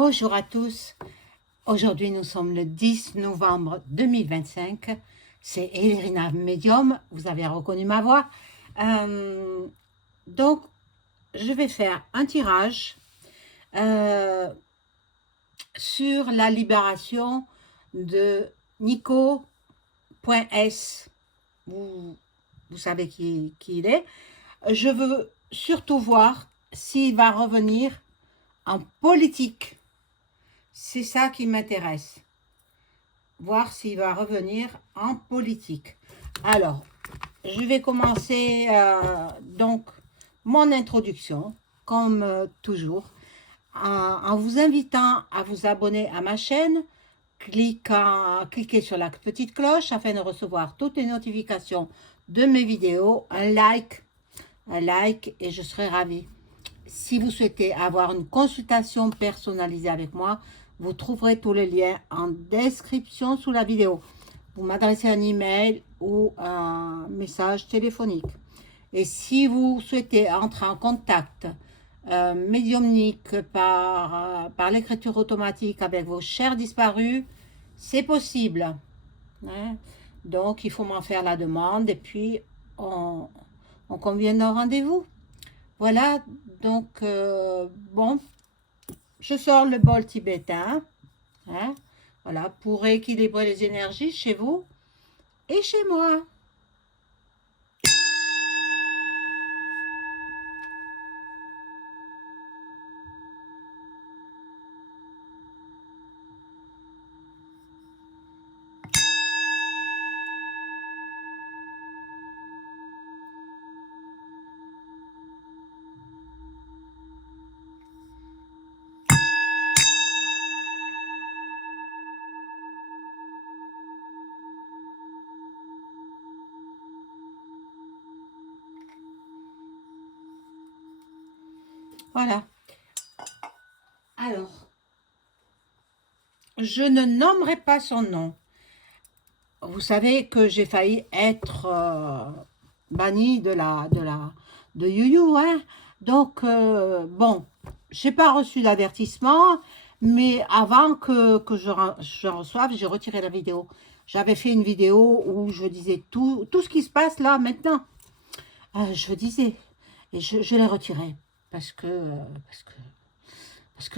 Bonjour à tous. Aujourd'hui, nous sommes le 10 novembre 2025. C'est Elirina Medium. Vous avez reconnu ma voix. Donc, je vais faire un tirage euh, sur la libération de Nico.S. Vous savez qui il est. Je veux surtout voir s'il va revenir en politique. C'est ça qui m'intéresse. Voir s'il va revenir en politique. Alors, je vais commencer donc mon introduction, comme toujours, en vous invitant à vous abonner à ma chaîne. Cliquez sur la petite cloche afin de recevoir toutes les notifications de mes vidéos. Un like et je serai ravie. Si vous souhaitez avoir une consultation personnalisée avec moi, vous trouverez tous les liens en description sous la vidéo. Vous m'adressez un email ou un message téléphonique. Et si vous souhaitez entrer en contact médiumnique par l'écriture automatique avec vos chers disparus, c'est possible. Hein? Donc, il faut m'en faire la demande et puis on convient d'un rendez-vous. Voilà, donc, bon, je sors le bol tibétain, hein, voilà, pour équilibrer les énergies chez vous et chez moi. Voilà. Alors, je ne nommerai pas son nom. Vous savez que j'ai failli être bannie de YouYou, hein. Donc, bon, j'ai pas reçu d'avertissement, mais avant que je reçoive, j'ai retiré la vidéo. J'avais fait une vidéo où je disais tout ce qui se passe là, maintenant. Je disais, et je l'ai retiré parce que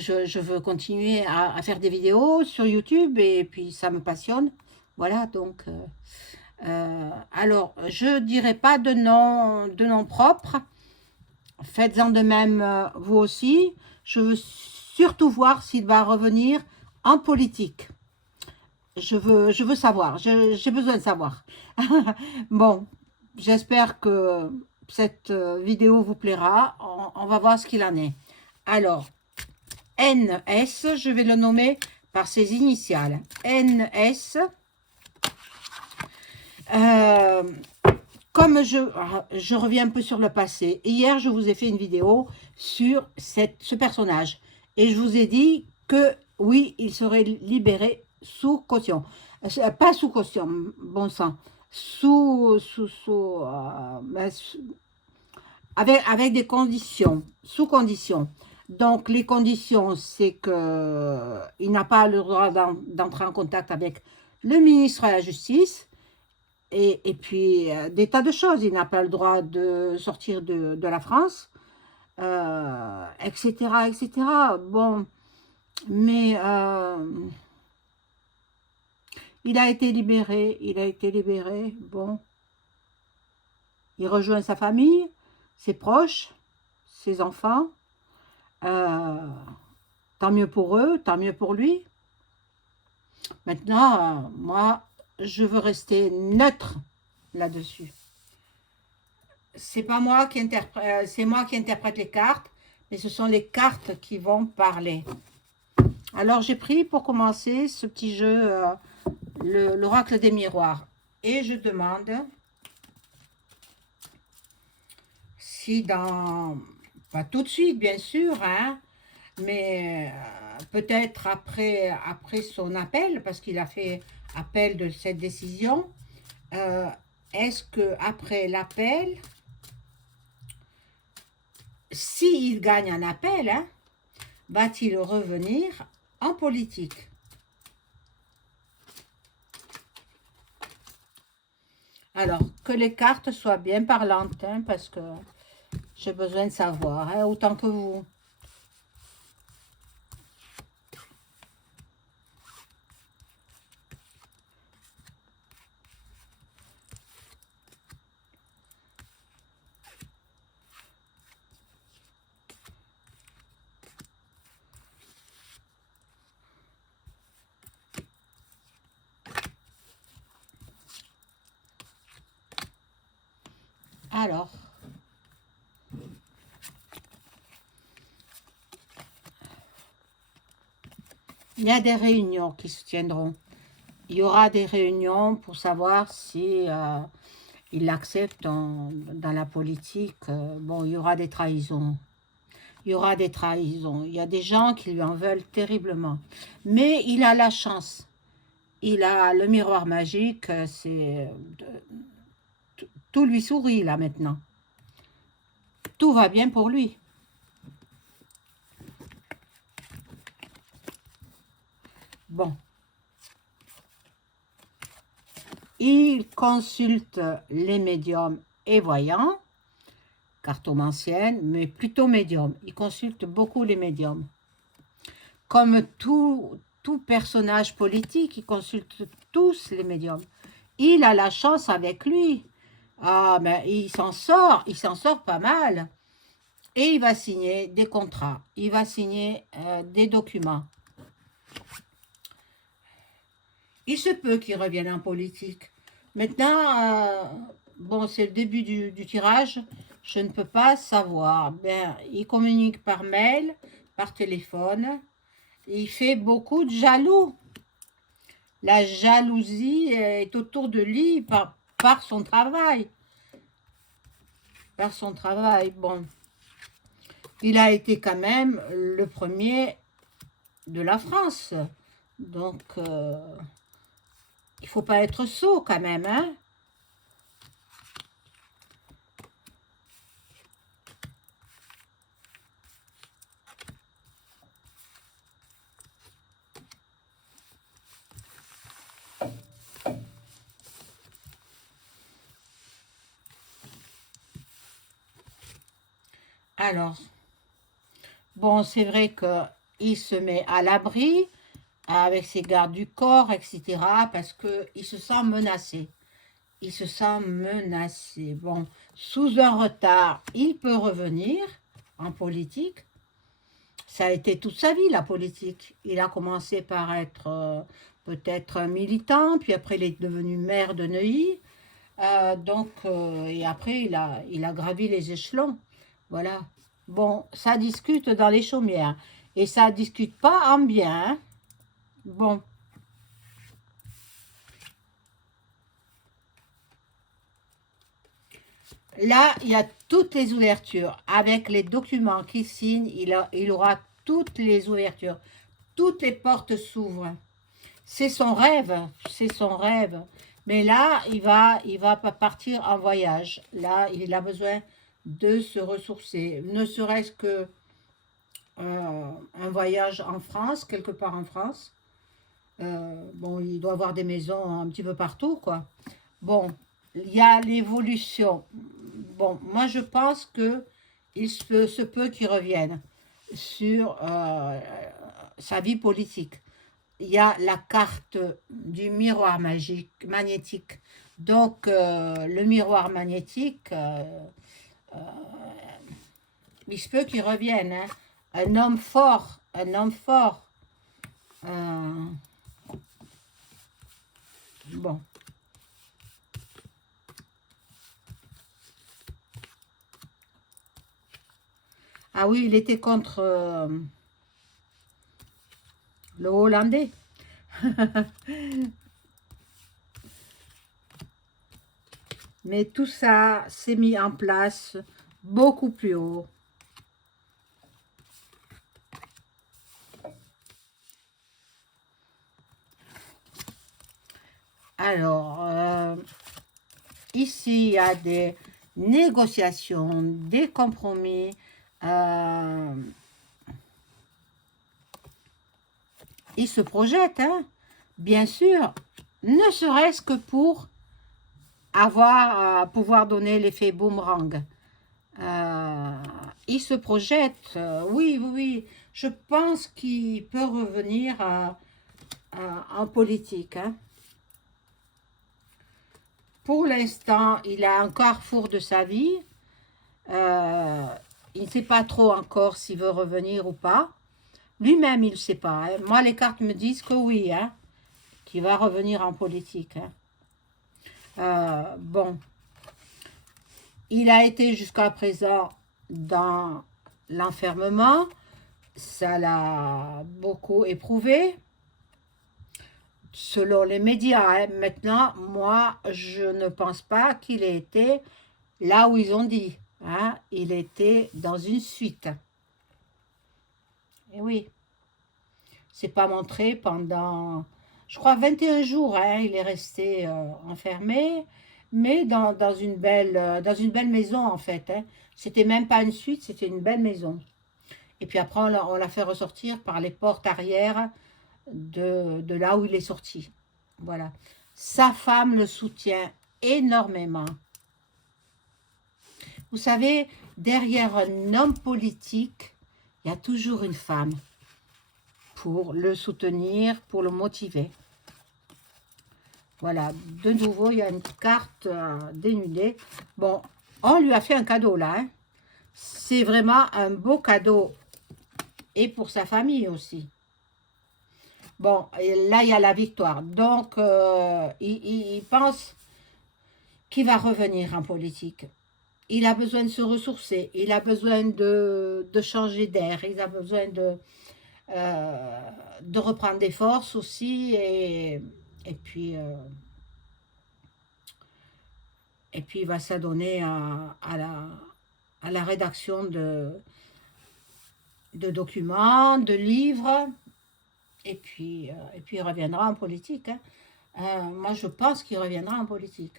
je veux continuer à faire des vidéos sur YouTube et puis ça me passionne. Voilà, donc, alors, je dirai pas de nom propre. Faites-en de même vous aussi. Je veux surtout voir s'il va revenir en politique. Je veux savoir, j'ai besoin de savoir. Bon, j'espère que cette vidéo vous plaira. On va voir ce qu'il en est. Alors, NS, je vais le nommer par ses initiales. NS. Comme je reviens un peu sur le passé, hier je vous ai fait une vidéo sur ce personnage et je vous ai dit que oui, il serait libéré sous caution. Pas sous caution, bon sang, avec des conditions, sous conditions. Donc les conditions, c'est que il n'a pas le droit d'entrer en contact avec le ministre de la Justice. Et puis, des tas de choses. Il n'a pas le droit de sortir de la France, etc., etc. Bon, mais il a été libéré, bon. Il rejoint sa famille, ses proches, ses enfants. Tant mieux pour eux, tant mieux pour lui. Maintenant, moi, je veux rester neutre là-dessus. C'est pas moi qui interprète, c'est moi qui interprète les cartes, mais ce sont les cartes qui vont parler. Alors j'ai pris pour commencer ce petit jeu, l'oracle des miroirs, et je demande si pas tout de suite bien sûr, hein, mais peut-être après son appel, parce qu'il a fait appel de cette décision, est-ce que après l'appel, s'il gagne un appel, hein, va-t-il revenir en politique? Alors, que les cartes soient bien parlantes, hein, parce que j'ai besoin de savoir, hein, autant que vous. Alors, il y a des réunions qui se tiendront. Il y aura des réunions pour savoir si il accepte dans la politique. Bon, il y aura des trahisons. Il y aura des trahisons. Il y a des gens qui lui en veulent terriblement. Mais il a la chance. Il a le miroir magique. Tout lui sourit là maintenant. Tout va bien pour lui. Bon. Il consulte les médiums et voyants, cartomancienne, mais plutôt médium. Il consulte beaucoup les médiums. Comme tout personnage politique, il consulte tous les médiums. Il a la chance avec lui. Ah, mais il s'en sort pas mal. Et il va signer des contrats, il va signer des documents. Il se peut qu'il revienne en politique. Maintenant, bon, c'est le début du tirage, je ne peux pas savoir. Ben, il communique par mail, par téléphone. Il fait beaucoup de jaloux. La jalousie est autour de lui par son travail. Par son travail, bon. Il a été quand même le premier de la France. Donc, il faut pas être sot quand même, hein. Alors, bon, c'est vrai qu'il se met à l'abri avec ses gardes du corps, etc., parce qu'il se sent menacé. Il se sent menacé. Bon, sous un retard, il peut revenir en politique. Ça a été toute sa vie, la politique. Il a commencé par être peut-être un militant, puis après il est devenu maire de Neuilly. Et après il a gravi les échelons. Voilà. Bon, ça discute dans les chaumières. Et ça discute pas en bien, hein. Bon. Là, il y a toutes les ouvertures. Avec les documents qu'il signe, il aura toutes les ouvertures. Toutes les portes s'ouvrent. C'est son rêve, c'est son rêve. Mais là, il va pas partir en voyage. Là, il a besoin de se ressourcer. Ne serait-ce que un voyage en France, quelque part en France. Bon, il doit avoir des maisons un petit peu partout, quoi. Bon, il y a l'évolution. Bon, moi je pense que se peut qu'il revienne sur sa vie politique. Il y a la carte du miroir magique, magnétique. Donc, le miroir magnétique, il se peut qu'il revienne, hein. Un homme fort, un homme fort. Euh, bon. Ah oui, il était contre le Hollandais. Mais tout ça s'est mis en place beaucoup plus haut. Alors, ici, il y a des négociations, des compromis. il se projette, hein, bien sûr, ne serait-ce que pour pouvoir donner l'effet boomerang. Euh, il se projette, oui, oui, oui. Je pense qu'il peut revenir en politique, hein. Pour l'instant, il a un carrefour de sa vie. Euh, il ne sait pas trop encore s'il veut revenir ou pas. Lui-même, il ne sait pas, hein. Moi, les cartes me disent que oui, hein, qu'il va revenir en politique, hein. Bon, il a été jusqu'à présent dans l'enfermement. Ça l'a beaucoup éprouvé. Selon les médias, hein. Maintenant, moi, je ne pense pas qu'il ait été là où ils ont dit, hein. Il était dans une suite. Et oui, c'est pas montré pendant, je crois, 21 jours, hein. Il est resté enfermé, mais dans une belle maison, en fait, hein. C'était même pas une suite, c'était une belle maison. Et puis après, on l'a fait ressortir par les portes arrière de là où il est sorti. Voilà. Sa femme le soutient énormément. Vous savez, derrière un homme politique, il y a toujours une femme pour le soutenir, pour le motiver. Voilà, de nouveau, il y a une carte dénudée. Bon, on lui a fait un cadeau là, hein. C'est vraiment un beau cadeau. Et pour sa famille aussi. Bon, et là, il y a la victoire. Donc, il pense qu'il va revenir en politique. Il a besoin de se ressourcer. Il a besoin de changer d'air. Il a besoin de reprendre des forces aussi. Et puis, il va s'adonner à la rédaction de documents, de livres. Et puis, il reviendra en politique, hein. Moi, je pense qu'il reviendra en politique.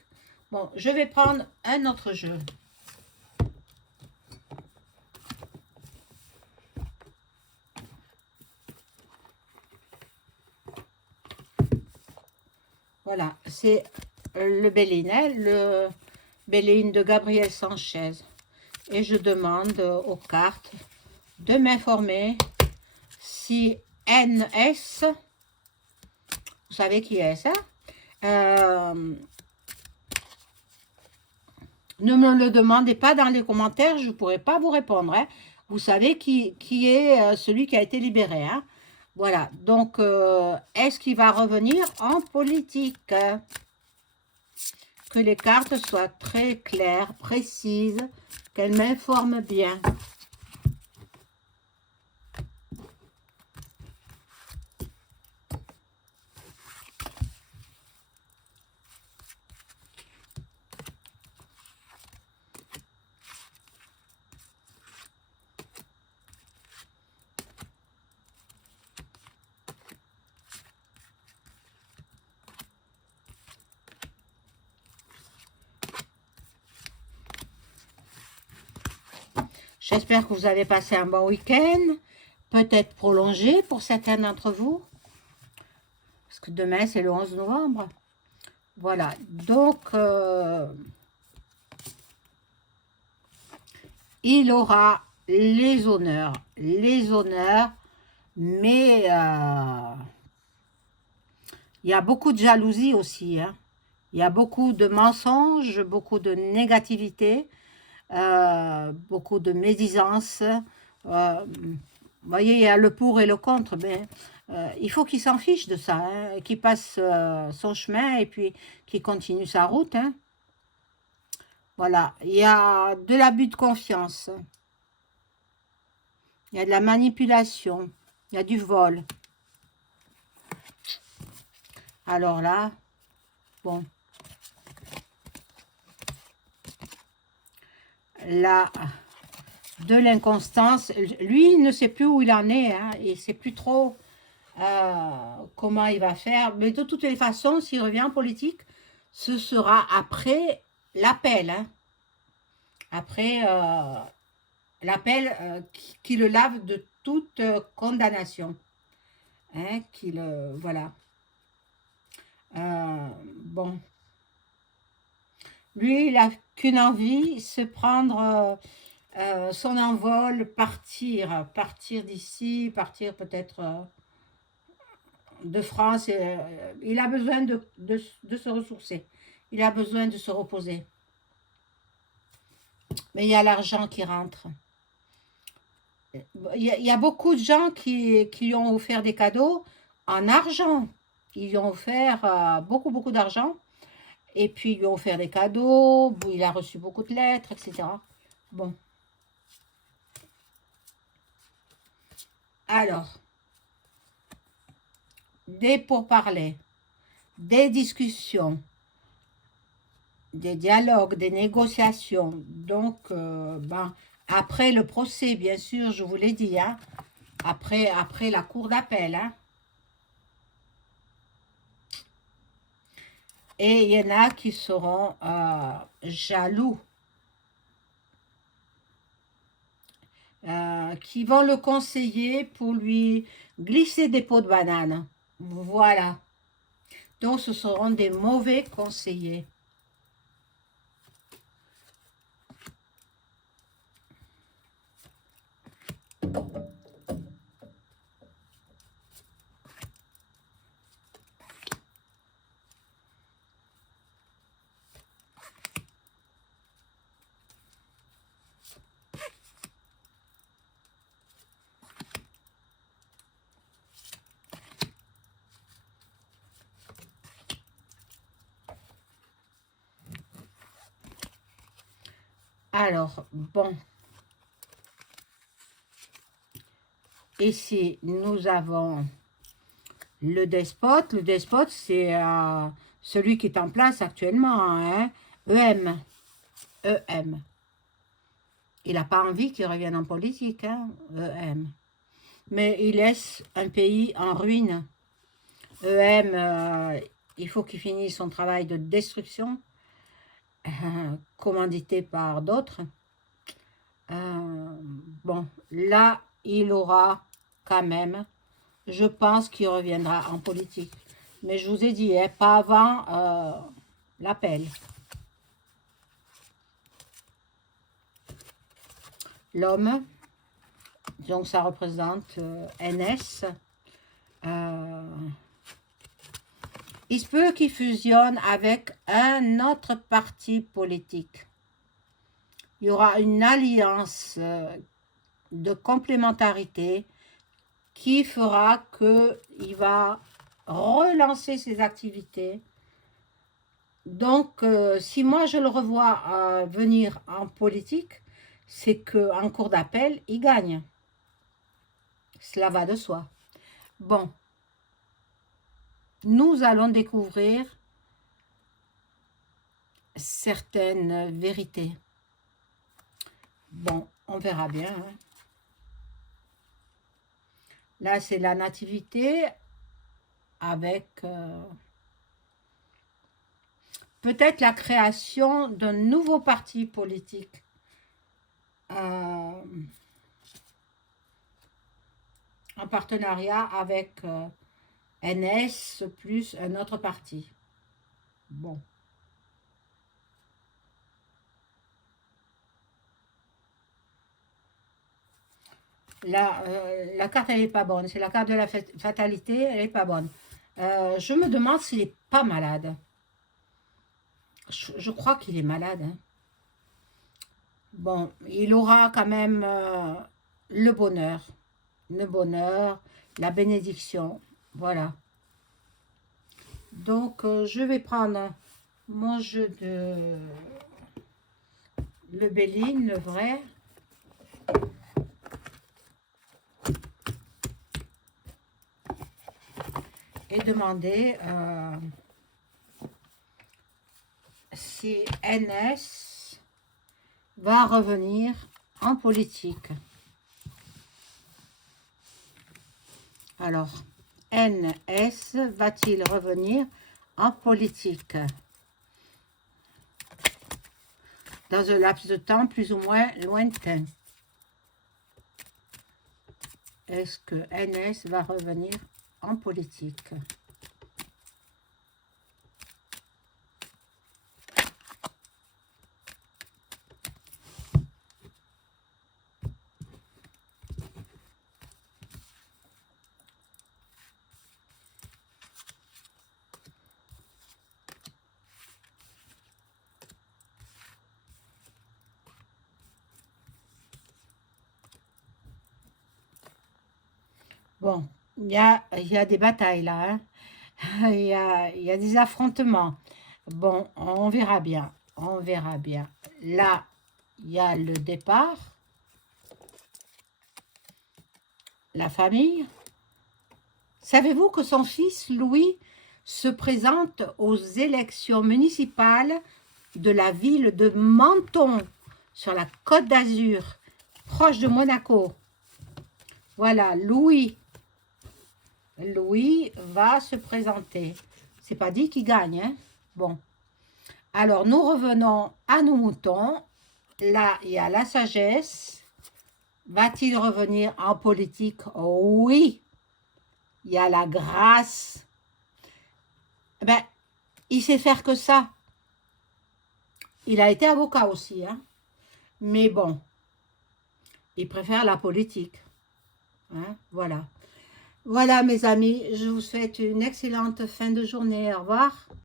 Bon, je vais prendre un autre jeu. Voilà, c'est le Béline, hein, le Béline de Gabriel Sanchez. Et je demande aux cartes de m'informer si NS, vous savez qui est ça, ne me le demandez pas dans les commentaires, je ne pourrai pas vous répondre, hein. Vous savez qui est celui qui a été libéré, hein. Voilà, donc est-ce qu'il va revenir en politique? Que les cartes soient très claires, précises, qu'elles m'informent bien. J'espère que vous avez passé un bon week-end, peut-être prolongé pour certains d'entre vous, parce que demain c'est le 11 novembre. Voilà, donc il aura les honneurs, mais il y a beaucoup de jalousie aussi, hein. Il y a beaucoup de mensonges, beaucoup de négativité, beaucoup de médisance. Vous voyez, il y a le pour et le contre, mais il faut qu'il s'en fiche de ça, hein, qu'il passe son chemin et puis qu'il continue sa route, hein. Voilà, il y a de l'abus de confiance, il y a de la manipulation, il y a du vol. Alors là, bon, là, de l'inconstance, lui, il ne sait plus où il en est, hein, il ne sait plus trop comment il va faire, mais de toutes les façons, s'il revient en politique, ce sera après l'appel, hein. Après l'appel qui le lave de toute condamnation. hein, voilà. Bon, lui, il n'a qu'une envie, se prendre son envol, partir d'ici, partir peut-être de France. Il a besoin de se ressourcer, il a besoin de se reposer. Mais il y a l'argent qui rentre. Il y a beaucoup de gens qui lui ont offert des cadeaux en argent. Ils lui ont offert beaucoup, beaucoup d'argent. Et puis, ils lui ont offert des cadeaux. Il a reçu beaucoup de lettres, etc. Bon. Alors, des pourparlers, des discussions, des dialogues, des négociations. Donc, ben, après le procès, bien sûr, je vous l'ai dit, hein, après la cour d'appel, hein. Et il y en a qui seront jaloux, qui vont le conseiller pour lui glisser des pots de banane. Voilà. Donc, ce seront des mauvais conseillers. Alors, bon. Ici, nous avons le despote. Le despote, c'est celui qui est en place actuellement, hein. EM. EM. Il n'a pas envie qu'il revienne en politique, hein, EM. Mais il laisse un pays en ruine. EM, il faut qu'il finisse son travail de destruction, commandité par d'autres. Bon, là, il aura quand même, je pense qu'il reviendra en politique. Mais je vous ai dit, hein, pas avant l'appel. L'homme, donc ça représente NS. Il se peut qu'il fusionne avec un autre parti politique. Il y aura une alliance de complémentarité qui fera qu'il va relancer ses activités. Donc, si moi je le revois venir en politique, c'est qu'en cours d'appel, il gagne. Cela va de soi. Bon, nous allons découvrir certaines vérités. Bon, on verra bien. Hein. Là, c'est la nativité avec peut-être la création d'un nouveau parti politique. En partenariat avec NS plus un autre parti. Bon. La carte, elle n'est pas bonne. C'est la carte de la fatalité, elle n'est pas bonne. Je me demande s'il n'est pas malade. Je crois qu'il est malade. Hein. Bon, il aura quand même le bonheur, la bénédiction. Voilà. Donc, je vais prendre mon jeu de le Béline, le vrai. Et demander si NS va revenir en politique. Alors, NS va-t-il revenir en politique dans un laps de temps plus ou moins lointain? Est-ce que NS va revenir en politique. Bon, il y a des batailles là, hein. Il y a des affrontements. Bon, on verra bien. On verra bien. Là, il y a le départ, la famille. Savez-vous que son fils, Louis, se présente aux élections municipales de la ville de Menton, sur la Côte d'Azur, proche de Monaco. Voilà, Louis va se présenter. C'est pas dit qu'il gagne, hein? Bon. Alors, nous revenons à nos moutons. Là, il y a la sagesse. Va-t-il revenir en politique? Oui. Il y a la grâce. Ben, il sait faire que ça. Il a été avocat aussi, hein? Mais bon, il préfère la politique. Hein? Voilà. Voilà, mes amis, je vous souhaite une excellente fin de journée. Au revoir.